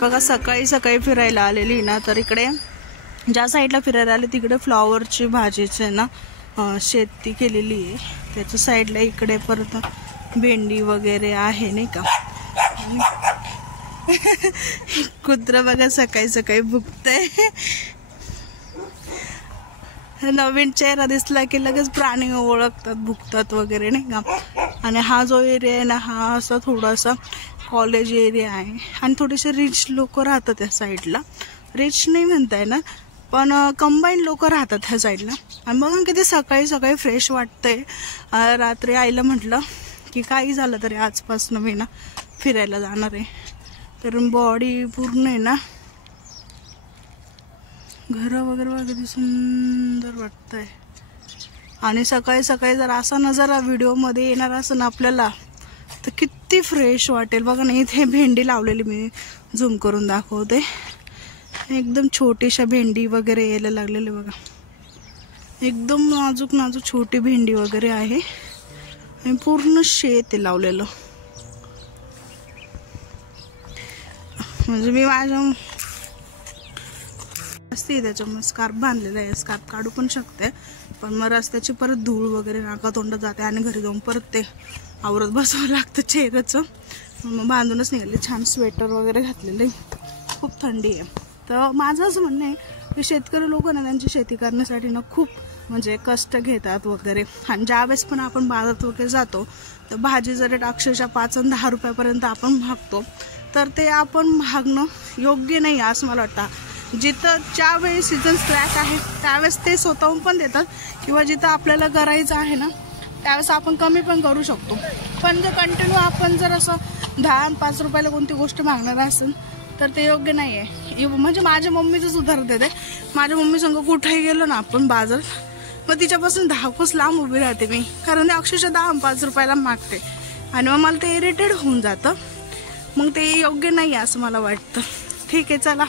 बघा सकाळी सकाळी फिरायला आलेली ना, तर इकडे ज्या साईडला फिरायला आले तिकडे फ्लॉवरची भाजीचे ना शेती केलेली आहे. त्याच्या साईडला इकडे परत भेंडी वगैरे आहे नाही का. कुत्रा बघा सकाळी सकाळी भुकतंय. नवीन चेहरा दिसला की लगेच प्राणी ओळखतात, भुकतात वगैरे नाही का. आणि हा जो एरिया आहे ना, हा असा थोडासा कॉलेज एरिया आहे आणि थोडेसे रिच लोक राहतात त्या साईडला. रिच नाही म्हणताय ना, पण कंबाईन लोक राहतात ह्या साईडला. आणि बघा किती सकाळी सकाळी फ्रेश वाटतंय. रात्री आईला म्हटलं की काही झालं तरी आजपासून मी ना फिरायला जाणार आहे. तर बॉडी पूर्ण आहे ना, घर वगैरे बघा किती सुंदर वाटतंय. आणि सकाळी सकाळी जर असा नजारा व्हिडिओमध्ये येणार असं ना आपल्याला, तर किती फ्रेश वाटेल. बघा ना, इथे भेंडी लावलेली मी झूम करून दाखवते. एकदम छोटीशा भेंडी वगैरे यायला लागलेले बघा. एकदम नाजूक नाजूक छोटी भेंडी वगैरे आहे आणि पूर्ण शेत आहे लावलेलं. म्हणजे मी माझ्या असते त्याच्यामुळे स्कार्फ बांधलेला आहे. स्कार्फ काढू पण शकते, पण मग रस्त्याची परत धूळ वगैरे नाका तोंडात जाते आणि घरी जाऊन परत ते आवरत बसावं लागतं चेहऱ्याचं. मग बांधूनच निघाले. छान स्वेटर वगैरे घातलेले, खूप थंडी आहे. तर माझं असं म्हणणं आहे की शेतकरी लोक ना त्यांची शेती करण्यासाठी ना खूप म्हणजे कष्ट घेतात वगैरे. आणि ज्यावेळेस पण आपण बाजारात वगैरे जातो तर भाजी जर रेट अक्षरशः 5 आणि 10 रुपयापर्यंत आपण मागतो, तर ते आपण मागणं योग्य नाही असं मला वाटतं. जिथं ज्यावेळी सीझन स्क्रॅच आहे त्यावेळेस ते स्वतःहून पण देतात, किंवा जिथं आपल्याला करायचं आहे ना त्यावेळेस आपण कमी पण करू शकतो. पण जर कंटिन्यू आपण जर असं 10 आणि 5 रुपयाला कोणती गोष्ट मागणार असेल तर ते योग्य नाही आहे. म्हणजे माझ्या मम्मीचंच उदाहरण देते. माझ्या मम्मी संग कुठेही गेलो ना आपण बाजार, मग तिच्यापासून 10 कोस लांब उभी राहते मी, कारण ते अक्षरशः 10 आणि 5 रुपयाला मागते आणि मग मला ते इरिटेट होऊन जातं. मग ते योग्य नाही आहे असं मला वाटतं. ठीक आहे, चला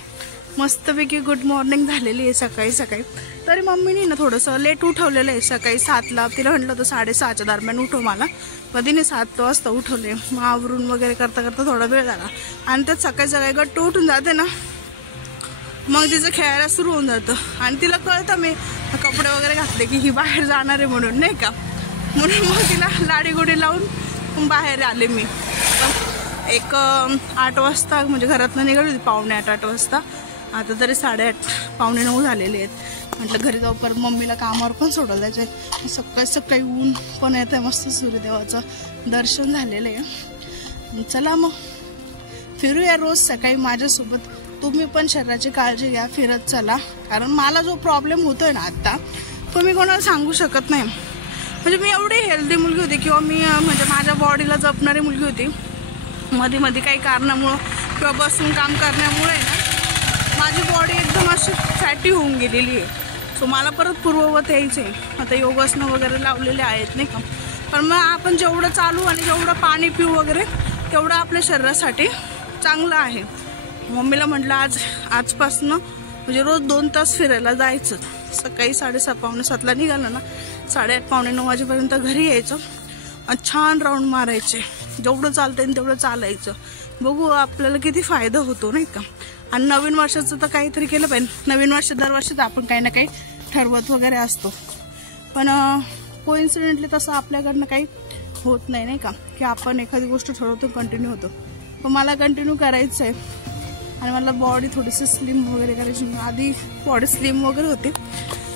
मस्तपैकी गुड मॉर्निंग झालेली आहे सकाळी सकाळी. तरी मम्मीने ना थोडंसं लेट उठवलेलं आहे. सकाळी 7ला तिला म्हटलं होतं 6:30च्या दरम्यान उठव मला, पण तिने 7 वाजता उठवले. मग आवरून वगैरे करता करता थोडा वेळ झाला. आणि त्यात सकाळी सकाळी गट्टू उठून जाते ना, मग तिचं खेळायला सुरू होऊन जातं. आणि तिला कळतं मी कपडे वगैरे घातले की ही बाहेर जाणार आहे म्हणून नाही का. म्हणून मग तिला लाडीगुडी लावून बाहेर आले मी. एक 8 वाजता म्हणजे घरातनं निघाली होती, 7:45-8 वाजता. आता तरी 8:30 8:45 झालेले आहेत. म्हटलं घरी जाऊ, परत मम्मीला कामावर पण सोडलं जायचं आहे. सकाळी सकाळी ऊन पण येत आहे, मस्त सूर्यदेवाचं दर्शन झालेलं आहे. चला मग फिरूया रोज सकाळी माझ्यासोबत. तुम्ही पण शरीराची काळजी घ्या, फिरत चला. कारण मला जो प्रॉब्लेम होतोय ना आत्ता, तो मी कोणाला सांगू शकत नाही. म्हणजे मी एवढी हेल्दी मुलगी होती, किंवा मी म्हणजे माझ्या बॉडीला जपणारी मुलगी होती. मध्ये मध्ये काही कारणामुळं किंवा बसून काम करण्यामुळे ना माझी बॉडी एकदम अशी फॅटी होऊन गेलेली आहे. सो मला परत पूर्ववत यायचं आहे. आता योगासनं वगैरे लावलेले आहेत नाही का. पण मग आपण जेवढं चालू आणि जेवढं पाणी पिऊ वगैरे तेवढं आपल्या शरीरासाठी चांगलं आहे. मम्मीला म्हटलं आजपासून म्हणजे रोज 2 तास फिरायला जायचं. सकाळी 7:30 7:45ला निघालं ना, 8:30 8:45 वाजेपर्यंत घरी यायचं आणि छान राऊंड मारायचे. जेवढं चालतं येईल तेवढं चालायचं. बघू आपल्याला किती फायदा होतो नाही का. आणि नवीन वर्षाचं तर काहीतरी केलं पाहिजे. नवीन वर्ष दरवर्षीच आपण काही ना काही ठरवत वगैरे असतो, पण कोइन्सिडेंटली तसं आपल्याकडनं काही होत नाही का, की आपण एखादी गोष्ट ठरवतो कंटिन्यू होतो. पण मला कंटिन्यू करायचं आहे. आणि मला बॉडी थोडीशी स्लिम वगैरे करायची. आधी बॉडी स्लिम वगैरे होती,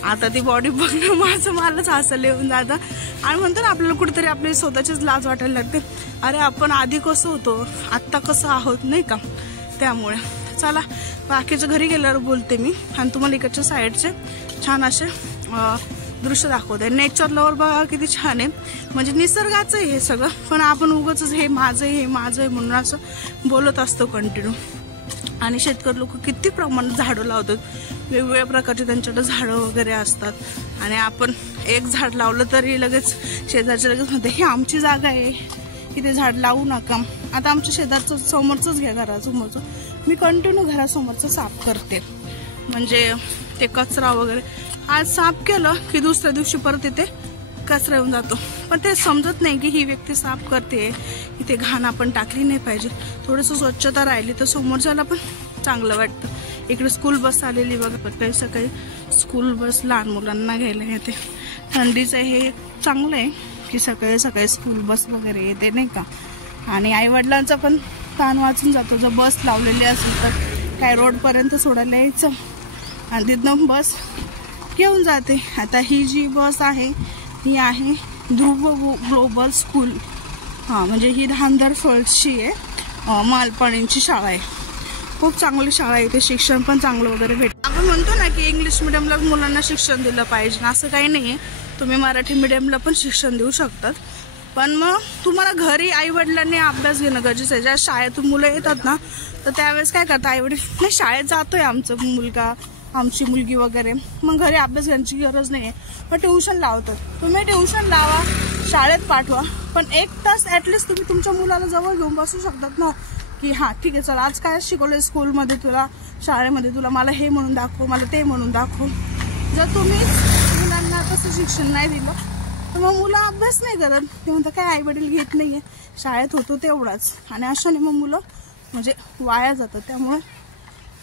आता ती बॉडी बघणं मलाच हसायला येऊन जातं. आणि म्हणतो ना आपल्याला कुठेतरी आपली स्वतःचीच लाज वाटायला लागते. अरे आपण आधी कसं होतो, आत्ता कसं आहोत नाही का. त्यामुळे चला बाकीच्या घरी गेल्यावर बोलते मी. आणि तुम्हाला इकडच्या साईडचे छान असे दृश्य दाखवते. नेचर लवर बघा किती छान आहे. म्हणजे निसर्गाचं आहे हे सगळं, पण आपण उगाच हे माझं आहे म्हणून असं बोलत असतो कंटिन्यू. आणि शेतकरी लोक किती प्रमाणात झाडं लावतात. वेगवेगळ्या प्रकारचे त्यांच्याकडे झाडं वगैरे असतात. आणि आपण एक झाड लावलं तरी लगेच शेजारचे लगेच म्हणते ही आमची जागा आहे, इथे झाड लावू नका. आता आमच्या शेजारचं समोरचंच घ्या, घरासमोरचं. मी कंटिन्यू घरासमोरचं साफ करते. म्हणजे ते कचरा वगैरे आज साफ केलं की दुसऱ्या दिवशी परत इथे कचरा येऊन जातो, पण ते समजत नाही की ही व्यक्ती साफ करते, इथे घाण आपण टाकली नाही पाहिजे. थोडंसं स्वच्छता राहिली तर समोरच्याला पण चांगलं वाटतं. इकडे स्कूल बस आलेली बघा, काही सकाळी स्कूल बस लहान मुलांना घ्यायला येते. थंडीचं हे चांगलं आहे की सकाळी सकाळी स्कूल बस वगैरे येते नाही का. आणि आईवडिलांचा पण ताण वाचून जातो. जर बस लावलेली असेल तर काय रोडपर्यंत सोडायला यायचं आणि तिथनं बस घेऊन जाते. आता ही जी बस आहे ही आहे ध्रुव ग्लोबल स्कूल. म्हणजे ही धामदार फळची आहे, मालपाणीची शाळा आहे. खूप चांगली शाळा आहे, इथे शिक्षण पण चांगलं वगैरे भेटतं. आपण म्हणतो ना की इंग्लिश मिडियमला मुलांना शिक्षण दिलं पाहिजे, असं काही नाही आहे. तुम्ही मराठी मिडियमला पण शिक्षण देऊ शकतात, पण मग तुम्हाला घरी आईवडिलांनी अभ्यास घेणं गरजेचं आहे. ज्या शाळेतून मुलं येतात ना तर त्यावेळेस काय करतात आईवडील, नाही शाळेत जातोय आमचा मुलगा आमची मुलगी वगैरे, मग घरी अभ्यास घ्यायची गरज नाही आहे, पण ट्युशन लावतात. तुम्ही ट्युशन लावा, शाळेत पाठवा, पण 1 तास ॲटलिस्ट तुम्ही तुमच्या मुलाला जवळ घेऊन बसू शकतात ना की हां ठीक आहे चला आज काय शिकवलं स्कूलमध्ये तुला, शाळेमध्ये तुला, मला हे म्हणून दाखव, मला ते म्हणून दाखव. जर तुम्ही मुलांना तसं शिक्षण नाही दिलं तर मग मुलं अभ्यास नाही करत. ते म्हणतात काय आईवडील घेत नाही आहे, शाळेत होतो तेवढाच, आणि अशाने मग मुलं म्हणजे वाया जातात. त्यामुळे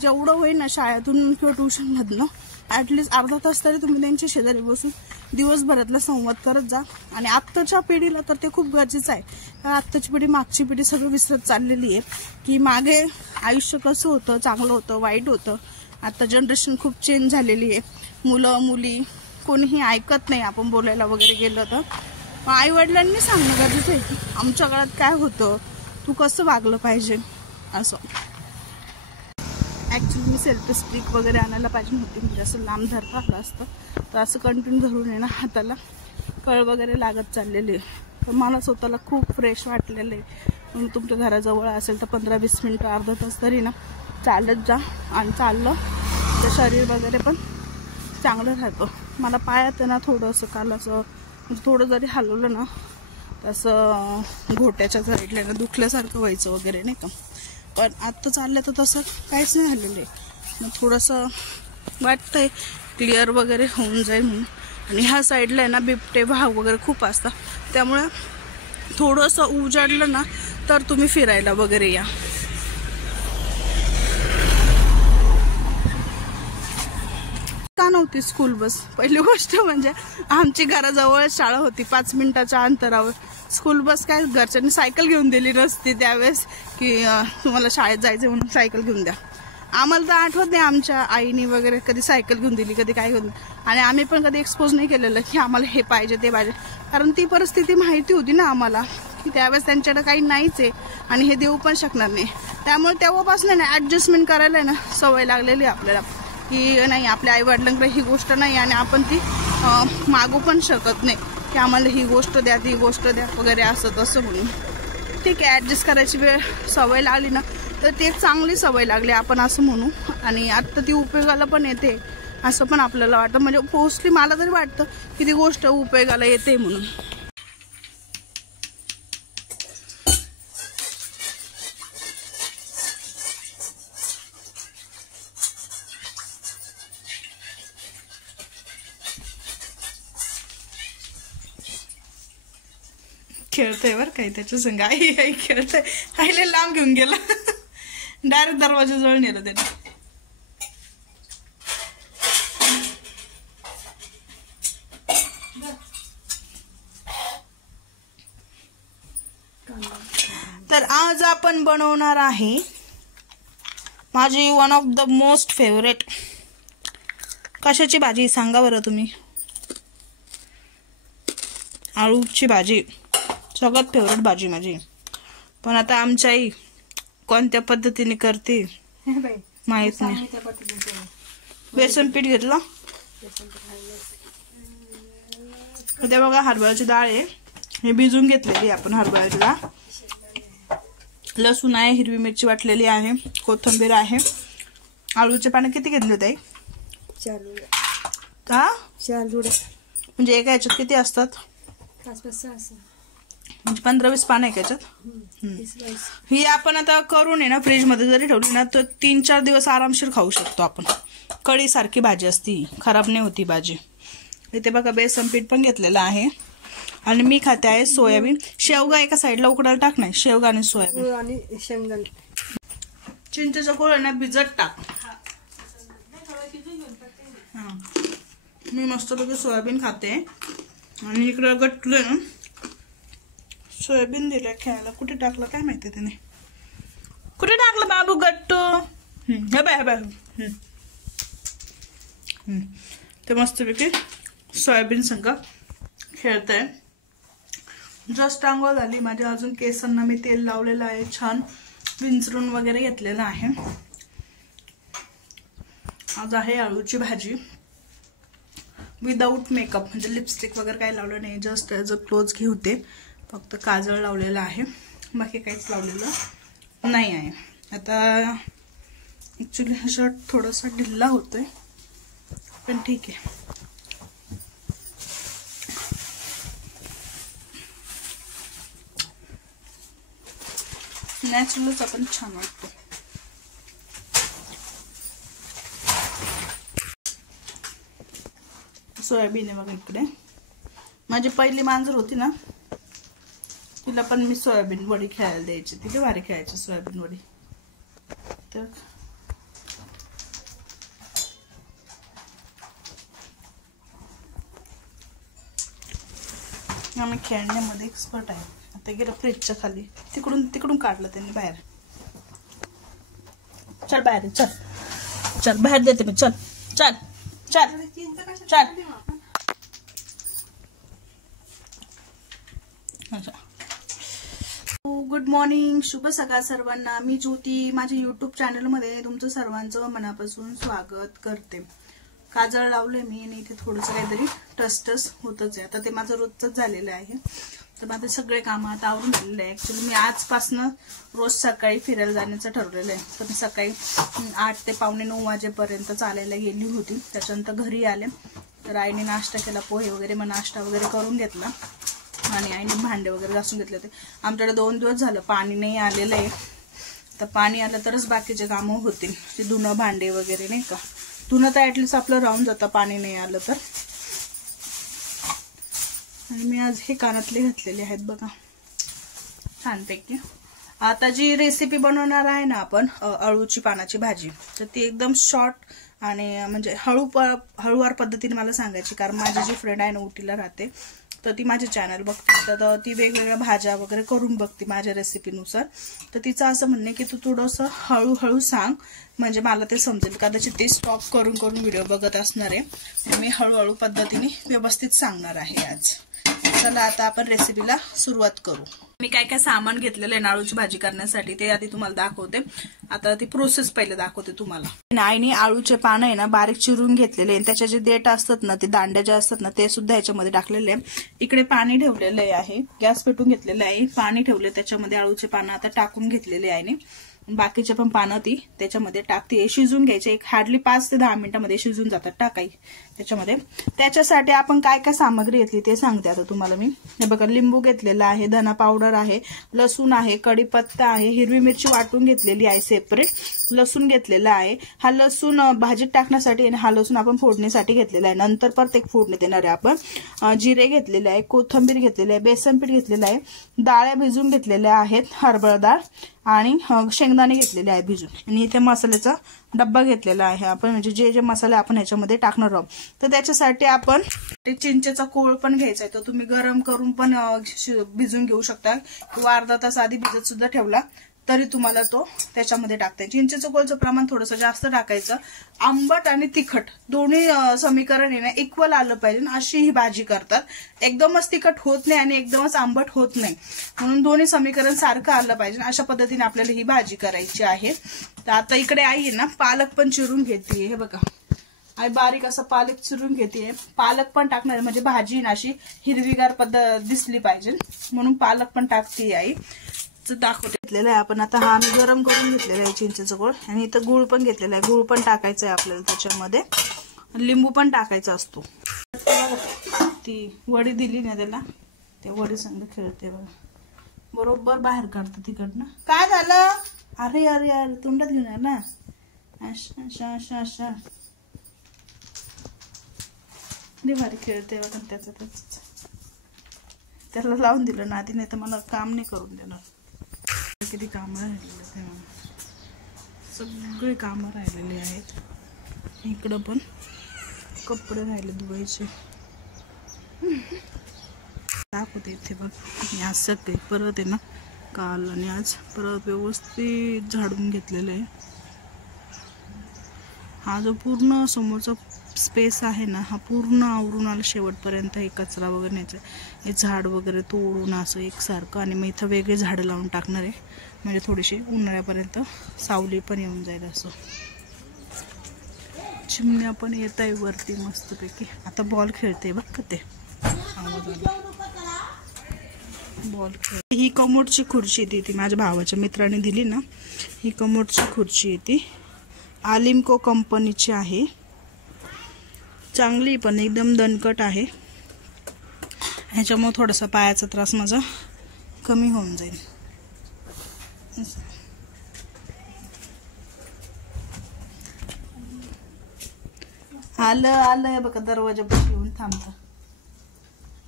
जेवढं होईल ना शाळेतून किंवा ट्युशनमधनं ॲटलिस्ट अर्धा तास तरी तुम्ही त्यांच्या शेजारी बसून दिवसभरातला संवाद करत जा. आणि आत्ताच्या पिढीला तर ते खूप गरजेचं आहे. कारण आत्ताची पिढी मागची पिढी सगळं विसरत चाललेली आहे की मागे आयुष्य कसं होतं, चांगलं होतं, वाईट होतं. आता जनरेशन खूप चेंज झालेली आहे. मुलं मुली कोणीही ऐकत नाही आपण बोलायला वगैरे गेलं तर. आईवडिलांनी सांगणं गरजेचं आहे की आमच्या काळात काय होतं, तू कसं वागलं पाहिजे असं. ॲक्च्युली मी सेल्फी स्टिक वगैरे आणायला पाहिजे नव्हती, म्हणजे असं लांब धरता आलं असतं तर असं कंटिन्यू धरून आहे ना हाताला कळ वगैरे लागत चाललेली आहे. तर मला स्वतःला खूप फ्रेश वाटलेलं आहे. म्हणून तुमच्या घराजवळ असेल तर 15-20 मिनटं अर्धा तास तरी ना चालत जा, आणि चाललं तर शरीर वगैरे पण चांगलं राहतं. मला पायात ना थोडंसं काल असं म्हणजे थोडं जरी हलवलं ना तसं घोट्याच्या साईडला ना दुखल्यासारखं व्हायचं वगैरे नाही का. पण आत्ता चाललं तर तसं काहीच नाही झालेलं आहे. मग थोडंसं वाटतंय क्लिअर वगैरे होऊन जाईल म्हणून. आणि ह्या साईडला आहे ना बिबटे वाघ वगैरे खूप असतात, त्यामुळे थोडंसं उजाडलं ना तर तुम्ही फिरायला वगैरे या. का नव्हती स्कूल बस? पहिली गोष्ट म्हणजे आमची घराजवळ शाळा होती, 5 मिनिटाच्या अंतरावर. स्कूल बस काय घरच्यांनी सायकल घेऊन दिली नसती त्यावेळेस की तुम्हाला शाळेत जायचं म्हणून सायकल घेऊन द्या. आम्हाला तर आठवत नाही आमच्या आईने वगैरे कधी सायकल घेऊन दिली, कधी काय घेऊन दिली. आणि आम्ही पण कधी एक्सपोज नाही केलेलं की आम्हाला हे पाहिजे ते पाहिजे, कारण ती परिस्थिती माहिती होती ना आम्हाला की त्यावेळेस त्यांच्याकडे काही नाहीच आहे आणि हे देऊ पण शकणार नाही. त्यामुळे तेव्हापासून ना ॲडजस्टमेंट करायला ना सवय लागलेली आपल्याला की नाही आपल्या आईवडिलांकडे ही गोष्ट नाही आणि आपण ती मागू पण शकत नाही की आम्हाला ही गोष्ट द्या ती गोष्ट द्या वगैरे असं तसं म्हणून. ठीक आहे, ॲडजस्ट करायची वेळ सवय लागली ना तर ती एक चांगली सवय लागली आपण असं म्हणू. आणि आत्ता ती उपयोगाला पण येते असं पण आपल्याला वाटतं. म्हणजे मोस्टली मला तरी वाटतं की ती गोष्ट उपयोगाला येते म्हणून. खेळतोय बरं काही त्याच्या संग. आई खेळतोय, आईला लांब घेऊन गेला, डायरेक्ट दरवाजाजवळ नेलं त्याने. तर आज आपण बनवणार आहे माझी one of the most favourite. कशाची भाजी सांगा बरं तुम्ही? आळूची भाजी, सगळ्यात फेवरेट भाजी माझी. पण आता आमची आई कोणत्या पद्धतीने करते माहित नाही. बेसन पीठ घेतलं, ते बघा हरभऱ्याची डाळ आहे, हे भिजून घेतलेली आपण हरभऱ्याची डाळ. लसूण आहे, हिरवी मिरची वाटलेली आहे, कोथिंबीर आहे. आळूचे पानं किती घेतले होते? 4 जुडे. म्हणजे एका ह्याच्यात किती असतात? 5-6 म्हणजे 15-20 पानं आहे त्याच्यात. ही आपण आता करून आहे ना फ्रीज मध्ये जरी ठेवली ना तर 3-4 दिवस आरामशीर खाऊ शकतो आपण. कढी सारखी भाजी असती, खराब नाही होती भाजी. इथे बघा बेसन पीठ पण घेतलेलं आहे. आणि मी खाते आहे सोयाबीन. शेवगा एका साईडला उकडायला टाक, नाही शेवगा आणि सोयाबीन आणि शेंगदाणे. चिंचेचं गोळ ना भिजत टाक. मी मस्तपैकी सोयाबीन खाते आणि इकडे गट्टूला ना सोयाबीन दिलं खेळायला. कुठे टाकलं काय माहिती त्याने, कुठे टाकलं बाबू गट्टू? हे बाय ते मस्तपैकी सोयाबीन संग खेळतंय. जस्ट आंघोळ झाली माझी. अजून केसांना मी तेल लावलेलं आहे, छान विंचरून वगैरे घेतलेलं आहे. आज आहे आळूची भाजी विदाऊट मेकअप, म्हणजे लिपस्टिक वगैरे काही लावलं नाही. जस्ट ॲज अ क्लोज घेते, फक्त काजळ लावलेलं आहे, बाकी काहीच लावलेलं नाही आहे. आता ॲक्च्युली हा शर्ट थोडासा ढिल्ला होतोय, पण ठीक आहे. नॅचरलच आपण छान वाटतो. सोयाबीन आहे बघा इकडे. माझी पहिली मांजर होती ना, तिला पण मी सोयाबीन वडी खेळायला द्यायची. तिथे भारी खेळायची सोयाबीन वडी. तर आम्ही खेळण्यामध्ये एक्सपर्ट आहे. आता गेलं फ्रीजच्या खाली, तिकडून काढलं त्यांनी बाहेर. चल बाहेर, चल चल बाहेर देते मी, चल चल चल चल. गुड मॉर्निंग, शुभ सकाळ सर्वांना. मी ज्योती, माझ्या युट्यूब चॅनलमध्ये तुमचं सर्वांचं मनापासून स्वागत करते. काजळ लावले मी आणि इथे थोडंसं काहीतरी टसटस होतच आहे. आता ते माझं रोजच झालेलं आहे. तर माझे सगळे कामं आता आवरून झालेले आहे. ऍक्च्युली मी आजपासनं रोज सकाळी फिरायला जाण्याचं ठरवलेलं आहे. तर मी सकाळी 8 ते पावणे 9 वाजेपर्यंत चालायला गेली होती. त्याच्यानंतर घरी आले तर आईने नाश्ता केला, पोहे वगैरे, मग नाश्ता वगैरे करून घेतला आणि आईने भांडे वगैरे घासून घेतले होते. आमच्याकडे 2 दिवस झालं पाणी नाही आलेलं आहे. तर पाणी आलं तरच बाकीचे कामं होतील, ते धुणं भांडे वगैरे नाही का. धुणं तर ऍटलिस्ट आपलं राहून जातं पाणी नाही आलं तर. आणि मी आज हे कानातले घातलेले आहेत बघा छानपैकी. आता जी रेसिपी बनवणार आहे ना आपण अळूची पानाची भाजी, तर ती एकदम शॉर्ट आणि म्हणजे हळूवार पद्धतीने मला सांगायची. कारण माझी जी फ्रेंड आहे ना उटीला राहते, तर ती माझे चॅनल बघते, तर ती वेगवेगळ्या भाज्या वगैरे करून बघते माझ्या रेसिपीनुसार. तर तिचं असं म्हणणे की तू थोडंसं हळूहळू सांग, म्हणजे मला ते समजेल. कदाचित ते स्टॉप करून व्हिडिओ बघत असणार आहे. मी हळूहळू पद्धतीने व्यवस्थित सांगणार आहे आज. चला आता आपण रेसिपीला सुरुवात करू. मी काय काय सामान घेतलेलं आहे आळूची भाजी करण्यासाठी ते आधी तुम्हाला दाखवते. आता ती प्रोसेस पहिले दाखवते तुम्हाला. आईने आळूचे पानं आहे ना बारीक चिरून घेतलेले आहे. त्याच्या जे देठ असतात ना, ते दांड्या ज्या असतात ना, ते सुद्धा याच्यामध्ये टाकलेले आहे. इकडे पाणी ठेवलेलं आहे, गॅस पेटून घेतलेलं आहे, पाणी ठेवले, त्याच्यामध्ये आळूचे पानं आता टाकून घेतलेले आहे. बाकीचे पण पानं ती त्याच्यामध्ये टाकते, शिजून घ्यायचे. एक हार्डली 5 ते 10 मिनिटांमध्ये शिजून जातात टाकाई त्याच्यामध्ये. त्याच्यासाठी आपण काय काय सामग्री घेतली ते सांगते आता तुम्हाला मी. हे बघा, लिंबू घेतलेला आहे, धना पावडर आहे, लसूण आहे, कढीपत्ता आहे, हिरवी मिरची वाटून घेतलेली आहे सेपरेट, लसूण घेतलेला आहे. हा लसूण भाजीत टाकण्यासाठी आणि हा लसूण आपण फोडणीसाठी घेतलेला आहे. नंतर परत एक फोडणी देणार आहे आपण. जिरे घेतलेले आहे, कोथिंबीर घेतलेली आहे, बेसन पीठ घेतलेलं आहे, डाळ्या भिजून घेतलेल्या आहेत, हरभरा डाळ आणि शेंगदाणे घेतलेले आहे भिजून. आणि इथे मसाल्याचा डब्बा घेतलेला आहे आपण, म्हणजे जे जे मसाले आपण ह्याच्यामध्ये टाकणार आहोत. तर त्याच्यासाठी आपण चिंचेचा कोळ पण घ्यायचा आहे. तो तुम्ही गरम करून पण भिजून घेऊ शकता किंवा अर्धा तास आधी भिजत सुद्धा ठेवला तरी तुम्हाला तो त्याच्यामध्ये टाकता येईल. चिंचेचं कोळचं प्रमाण थोडंसं जास्त टाकायचं. आंबट आणि तिखट दोन्ही समीकरण आहे ना इक्वल आलं पाहिजे, अशी ही भाजी करतात. एकदमच तिखट होत नाही आणि एकदमच आंबट होत नाही, म्हणून दोन्ही समीकरण सारखं आलं पाहिजे. अशा पद्धतीने आपल्याला ही भाजी करायची आहे. तर आता इकडे आई आहे ना पालक पण चिरून घेते. हे बघा, आई बारीक असं पालक चिरून घेते. पालक पण टाकणार म्हणजे भाजी ना अशी हिरवीगार पद्धत दिसली पाहिजे, म्हणून पालक पण टाकते आई. दाखवते घेतलेलं आहे आपण. आता हा आम्ही गरम करून घेतलेला आहे चिंचेचा गुळ, आणि इथं गुळ पण घेतलेला आहे. गुळ पण टाकायचा आहे आपल्याला त्याच्यामध्ये, लिंबू पण टाकायचा असतो. ती वडी दिली ना त्याला, त्या वडी संग खेळते बघा, बरोबर बाहेर काढतं तिकडनं. काय झालं? अरे अरे अरे तोंडात घेऊन ना, अशा अशा अशा अशा भारी खेळते बघा त्याच. त्याला लावून दिलं नादी, नाही तर मला काम नाही करून देणार. किती कामं राहिलेले ते, सगळे कामं राहिलेले आहेत. इकडं पण कपडे राहिले धुवायचे. दाखवते इथे बघ. मी आज सगळे परत आहे ना, काल आणि आज परत व्यवस्थित झाडून घेतलेलं आहे. हा जो पूर्ण समोरचा स्पेस आहे ना, हा पूर्ण आवरून आला शेवटपर्यंत. हे कचरा वगैरे न्यायचं, हे झाड वगैरे तोडून असं एकसारखं. आणि मग इथं वेगळे झाडं लावून टाकणार आहे, म्हणजे थोडीशी उन्हाळ्यापर्यंत सावली पण येऊन जाईल असं. चिमण्या पण येत आहे वरती मस्तपैकी. आता बॉल खेळते बघ का ते, बॉल खेळ. ही कमोडची खुर्ची ती माझ्या भावाच्या मित्राने दिली ना. ही कमोडची खुर्ची आहे ती आलिमको कंपनीची आहे. चांगली पण एकदम दणकट आहे. ह्याच्यामुळे थोडासा पायाचा त्रास माझा कमी होऊन जाईल. आलं बघा, दरवाजा बशी येऊन थांबतं.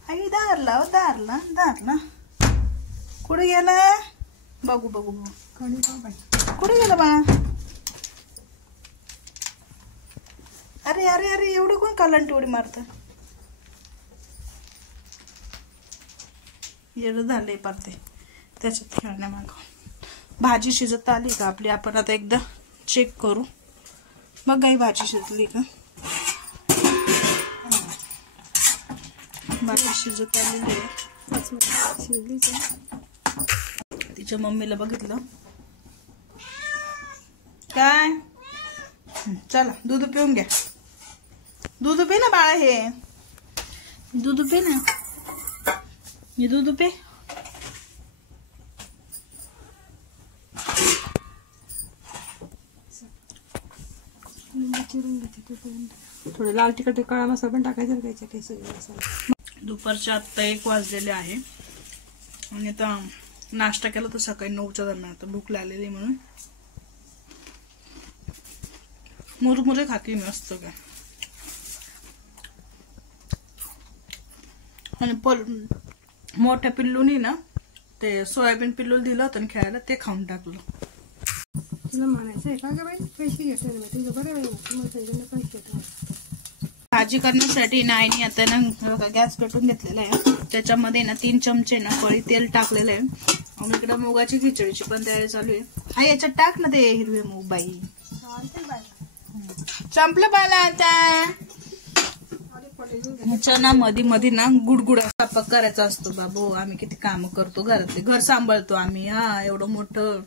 आई दारला दारला दारला कुठे गेला? बघू कुठे गेला बा? अरे अरे अरे, एवढं कोण कालांटी उडी मारत? एवढं झालंय पारते त्याच्यात खेळण्यामाग. भाजी शिजत आली का आपली? आपण आता एकदा चेक करू. मग काही भाजी शिजली का? भाजी शिजत आलेली आहे. तिच्या मम्मीला बघितलं काय? चला दूध पिऊन घ्या. दूध पे ना बाळा, हे दूध पे ना, हे दूध पे. थोडं लाल तिखट काळा मसाला पण टाकायचा त्याच्या केसरी मसाला. दुपारच्या आत्ता 1 वाजलेले आहे आणि आता नाश्ता केला तर सकाळी 9च्या दरम्यान. आता भूक लागलेली म्हणून मुरमुरे खाते मी मस्त काय. आणि मोठ्या पिल्लूनी ना ते सोयाबीन पिल्लू दिलं होतं खेळायला, ते खाऊन टाकलं. तुला म्हणायचं आहे का ग बाई? पैसे घेतले तुझं बरं पैसे. भाजी करण्यासाठी नाईनी आता ना गॅस पेटून घेतलेला आहे. त्याच्यामध्ये ना 3 चमचे ना पळी तेल टाकलेलं आहे. आणि इकडे मुगाची खिचडीची पण तयारी चालू आहे. हा याच्यात टाक ना ते हिरवे मूग बाई. संपलं बाला आता. ह्याच्या मध्ये ना गुडगुड स्वयंपाक करायचा असतो बाबू. आम्ही किती काम करतो घरातले, घर सांभाळतो आम्ही. हा एवढं मोठं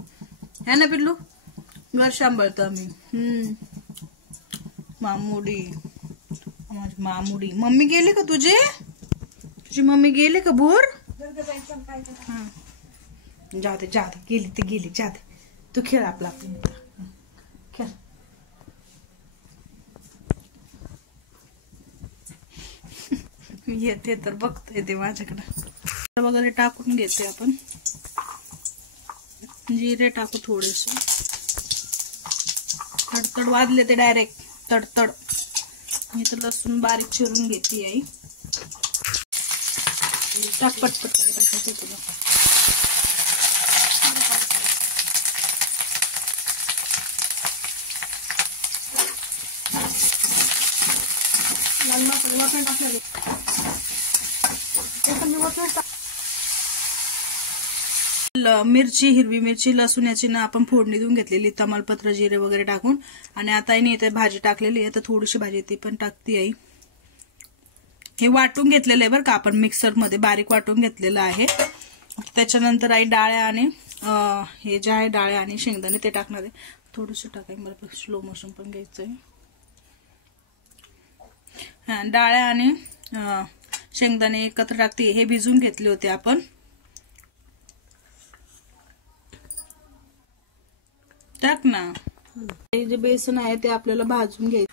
है ना पिल्लू, घर सांभाळतो आम्ही. मामुडी मामुडी. मम्मी गेले का तुझे? तुझी मम्मी गेले का भोर? जाते जाते, गेली ते गेली. जाते तू खेळ आपला खेळ. येते तर बघतोय ते माझ्याकडे वगैरे टाकून घेते आपण. जिरे टाकू थोडीशी. तडतड वाजले ते डायरेक्ट तडतड. मी तर लसूण बारीक चिरून घेते आई. टाक पटपट टाकायचं तुला. मिरची, हिरवी मिरची, लसूण याची ना आपण फोडणी देऊन घेतलेली, तमालपत्र, जिरे वगैरे टाकून. आणि आता आईने इथे भाजी टाकलेली आहे. तर थोडीशी भाजी ती पण टाकते आई. हे वाटून घेतलेलं आहे बरं का आपण, मिक्सर मध्ये बारीक वाटून घेतलेलं आहे. त्याच्यानंतर आई डाळ्या आणि हे जे आहे डाळ्या आणि शेंगदाणे ते टाकणार आहे. थोडीशी टाकाय, मला स्लो मोशन पण घ्यायचंय. हा, डाळ्या आणि शेंगदाणे एकत्र टाकते. हे भिजून घेतले होते आपण. टाक ना. हे जे बेसन आहे ते आपल्याला भाजून घ्यायचं.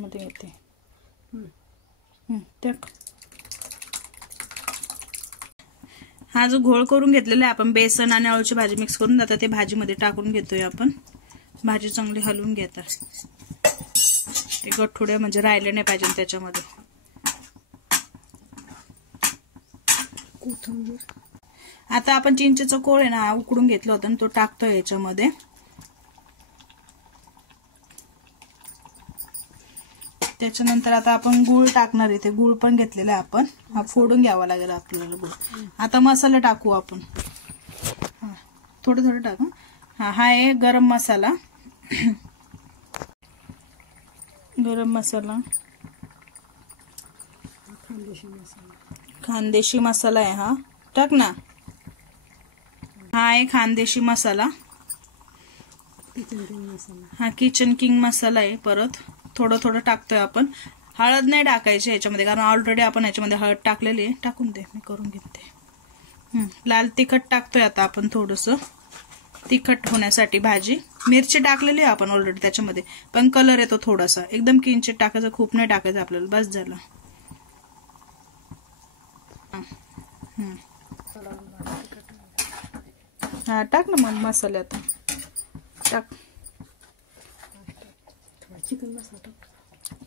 मध्ये येते टाक. हा जो घोळ करून घेतलेला आहे आपण बेसन आणि अळूची भाजी मिक्स करून आता ते भाजीमध्ये टाकून घेतोय आपण. भाजी चांगली हलवून घेतात ते गठुडे म्हणजे राहिले नाही पाहिजे त्याच्यामध्ये. आता आपण चिंचेचा कोळ आहे ना उकडून घेतला होता तो टाकतोय याच्यामध्ये. त्याच्यानंतर आता आपण गूळ टाकणार आहे. ते गूळ पण घेतलेला आहे आपण. हा फोडून घ्यावा लागेल आपल्याला गूळ. आता मसाला टाकू आपण. थोडं थोडं टाकू. हा आहे गरम मसाला. गरम मसाला, खानदेशी मसाला आहे हा. टाक ना. हा आहे खानदेशी मसाला. हा किचन किंग मसाला आहे. परत थोडं थोडं टाकतोय आपण. हळद नाही टाकायची याच्यामध्ये कारण ऑलरेडी आपण याच्यामध्ये हळद टाकलेली आहे. टाकून दे मी करून घेते. लाल तिखट टाकतोय आता आपण थोडंसं तिखट होण्यासाठी. भाजी मिरची टाकलेली आहे आपण ऑलरेडी त्याच्यामध्ये पण कलर येतो थोडासा. एकदम किंचित टाकायचं, खूप नाही टाकायचं आपल्याला. बस झालं. हा टाक ना मग मसाले आता टाक. चिकन मसाला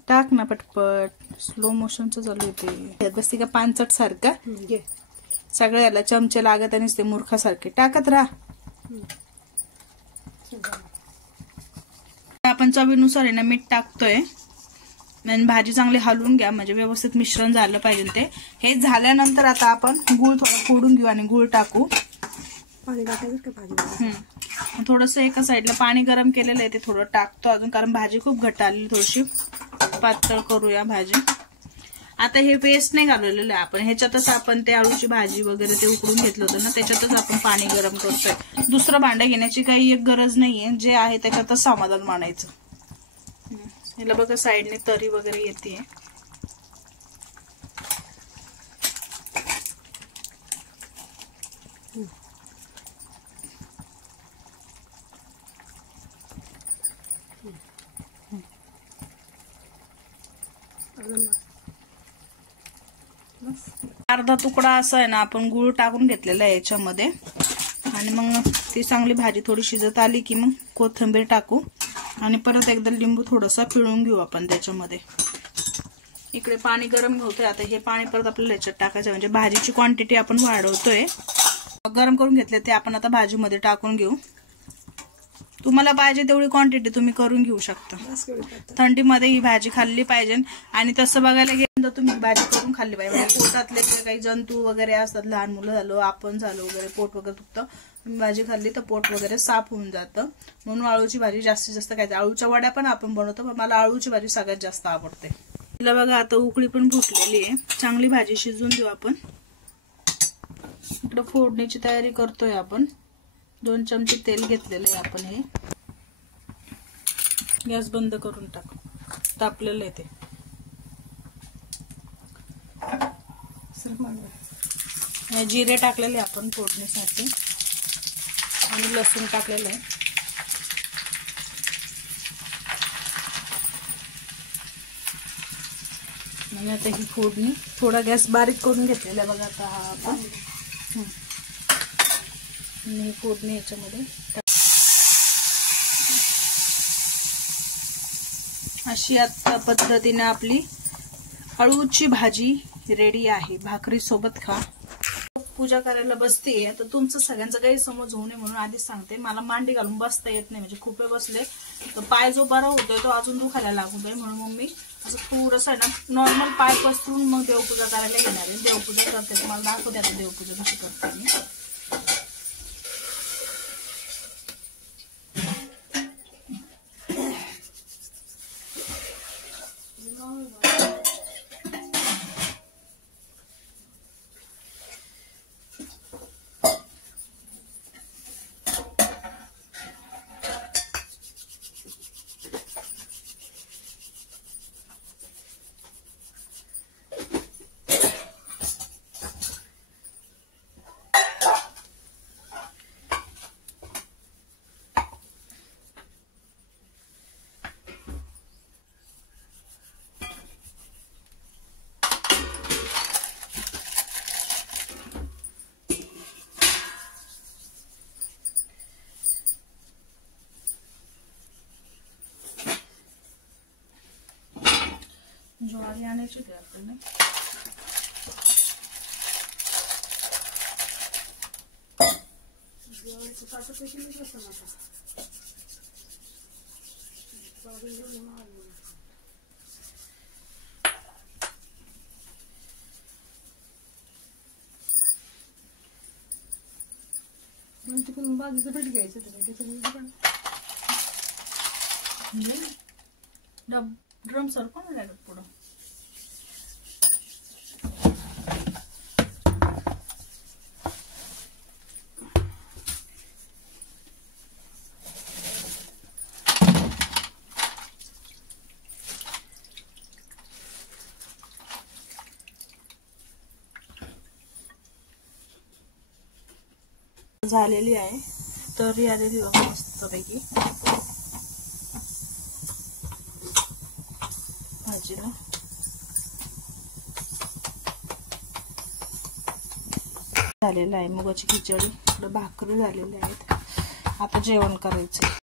टाक ना पटपट. स्लो मोशनचं चालू होते बसती का पानचट सारखा. सगळ्याला चमचे लागत आणि ते मूर्खासारखे टाकत राहा. आपण चवीनुसार आहे ना मीठ टाकतोय आणि भाजी चांगली हलवून घ्या म्हणजे व्यवस्थित मिश्रण झालं पाहिजे ते. हे झाल्यानंतर आता आपण गूळ थोडं फोडून घेऊ आणि गूळ टाकू. पाणी टाकायचं का भाजी? थोडंसं एका साईडला पाणी गरम केलेलं आहे ते थोडं टाकतो अजून कारण भाजी खूप घट्ट आली. थोडीशी पातळ करूया भाजी. आता हे पेस्ट नाही घालवलेलं आहे आपण. ह्याच्यातच आपण ते आळूची भाजी वगैरे ते उकडून घेतलं होतं ना त्याच्यातच आपण पाणी गरम करतोय. दुसरं भांडं घेण्याची काही एक गरज नाहीये. जे आहे त्याच्यातच समाधान मानायचं. ह्याला बघा साईडने तरी वगैरे येते. अर्धा तुकडा असं आहे ना आपण गूळ टाकून घेतलेला आहे याच्यामध्ये. आणि मग ती चांगली भाजी थोडी शिजत आली की मग कोथिंबीर टाकू आणि परत एकदा लिंबू थोडासा पिळून घेऊ आपण त्याच्यामध्ये. इकडे पाणी गरम होतंय. आता हे पाणी परत आपल्याला याच्यात टाकायचं म्हणजे भाजीची क्वांटिटी आपण वाढवतोय. गरम करून घेतले ते आपण आता भाजीमध्ये टाकून घेऊ. तुम्हाला पाहिजे तेवढी क्वांटिटी तुम्ही करून घेऊ शकता. थंडीमध्ये ही भाजी खाल्ली पाहिजे. आणि तसं बघायला गेलं तर तुम्ही भाजी करून खाल्ली पाहिजे. म्हणजे पोटातले जे काही जंतू वगैरे असतात, लहान मुलं झालो, आपण झालो वगैरे, पोट वगैरे दुखतं, भाजी खाल्ली तर पोट वगैरे साफ होऊन जातं. म्हणून आळूची भाजी जास्तीत जास्त खायची. आळूच्या वड्या पण आपण बनवतो पण मला आळूची भाजी सगळ्यात जास्त आवडते. तिला बघा आता उकळी पण फुटलेली आहे. चांगली भाजी शिजवून देऊ आपण. इकडं फोडणीची तयारी करतोय आपण. 2 चमचे तेल घेतलेले आहे आपण. हे गॅस बंद करून टाक. तापलेलं आहे ते. जिरे टाकलेले आपण फोडणीसाठी आणि लसूण टाकलेलं आहे. आणि आता ही फोडणी थोडा गॅस बारीक करून घेतलेला आहे बघा. आता हा आपण आणि फोडणी याच्यामध्ये अशी आता पद्धतीने आपली अळूची भाजी रेडी आहे. भाकरी सोबत खा. पूजा करायला बसते तर तुमचं सगळ्यांचा गैरसमज होऊ नये म्हणून आधीच सांगते. मला मांडी घालून बसता येत नाही म्हणजे खूप वेळ बसले तर पाय जो बरा होतोय तो अजून दुखायला लागतोय. म्हणून मग मी असं थोडंसं ना नॉर्मल पाय पसरून मग देवपूजा करायला घेणार आहे. देवपूजा करते. तुम्हाला दाखवते आता देवपूजा कशी करते मी. ज्वारी आणायची होती आपल्याला. पण बाजूचं पीठ घ्यायचं त्याच्यामध्ये ड्रम सरको ना लागत पुढं. झालेली आहे तर आलेली मस्तपैकी भाजीला. झालेलं आहे मुगाची खिचडी, भाकरी झालेली आहेत. आता जेवण करायचं.